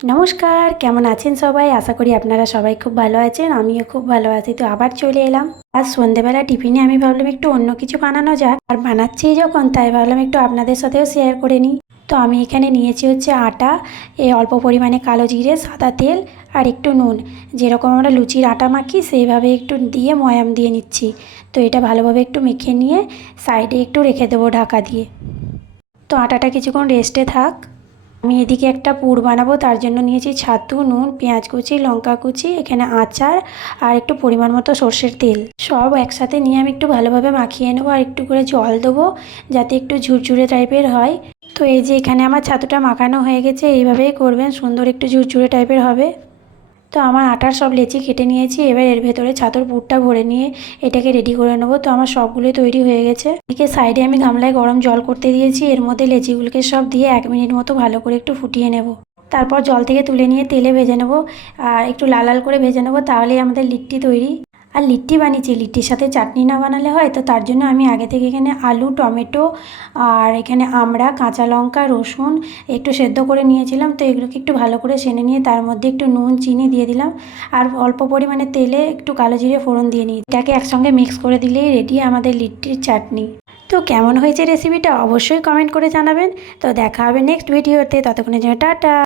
নমস্কার, কেমন আছেন সবাই? আশা করি আপনারা সবাই খুব ভালো আছেন। আমিও খুব ভালো আছি। তো আবার চলে এলাম। আজ সন্ধ্যেবেলা টিফিনে আমি ভাবলাম একটু অন্য কিছু বানানো যাক। আর বানাচ্ছি যখন, তাই ভাবলাম একটু আপনাদের সাথেও শেয়ার করে নিই। তো আমি এখানে নিয়েছি হচ্ছে আটা, অল্প পরিমাণে কালো জিরে, সাদা তেল আর একটু নুন। যেরকম আমরা লুচির আটা মাখি সেইভাবে একটু দিয়ে ময়াম দিয়ে নিচ্ছি। তো এটা ভালোভাবে একটু মেখে নিয়ে সাইডে একটু রেখে দেবো ঢাকা দিয়ে। তো আটাটা কিছুক্ষণ রেস্টে থাক। আমি এদিকে একটা পুর বানাবো, তার জন্য নিয়েছি ছাতু, নুন, পেঁয়াজ কুচি, লঙ্কা কুচি, এখানে আচার আর একটু পরিমাণ মতো সর্ষের তেল। সব একসাথে নিয়ে আমি একটু ভালোভাবে মাখিয়ে নেবো আর একটু করে জল দেবো যাতে একটু ঝুরঝুরে টাইপের হয়। তো এই যে এখানে আমার ছাতুটা মাখানো হয়ে গেছে। এইভাবেই করবেন, সুন্দর একটু ঝুরঝুরে টাইপের হবে। তো আমার আটার সব লেচি কেটে নিয়েছি। এবার এর ভেতরে ছাতুর পুরটা ভরে নিয়ে এটাকে রেডি করে নেবো। তো আমার সবগুলোই তৈরি হয়ে গেছে। এদিকে সাইডে আমি গামলায় গরম জল করতে দিয়েছি। এর মধ্যে লেচিগুলোকে সব দিয়ে 1 মিনিট মতো ভালো করে একটু ফুটিয়ে নেব। তারপর জল থেকে তুলে নিয়ে তেলে ভেজে নেব আর একটু লাল লাল করে ভেজে নেব, তাহলেই আমাদের লিট্টি তৈরি। আর লিট্টি বানিয়েছি, লিট্টির সাথে চাটনি না বানালে হয়? তো তার জন্য আমি আগে থেকে এখানে আলু, টমেটো আর এখানে আমড়া, কাঁচা লঙ্কা, রসুন একটু সেদ্ধ করে নিয়েছিলাম। তো এগুলোকে একটু ভালো করে সেনে নিয়ে তার মধ্যে একটু নুন, চিনি দিয়ে দিলাম আর অল্প পরিমাণে তেলে একটু কালো জিরে ফোড়ন দিয়ে নিই। এটাকে একসঙ্গে মিক্স করে দিলেই রেডি আমাদের লিট্টির চাটনি। তো কেমন হয়েছে রেসিপিটা অবশ্যই কমেন্ট করে জানাবেন। তো দেখা হবে নেক্সট ভিডিওতে, ততক্ষণের জন্য টাটা।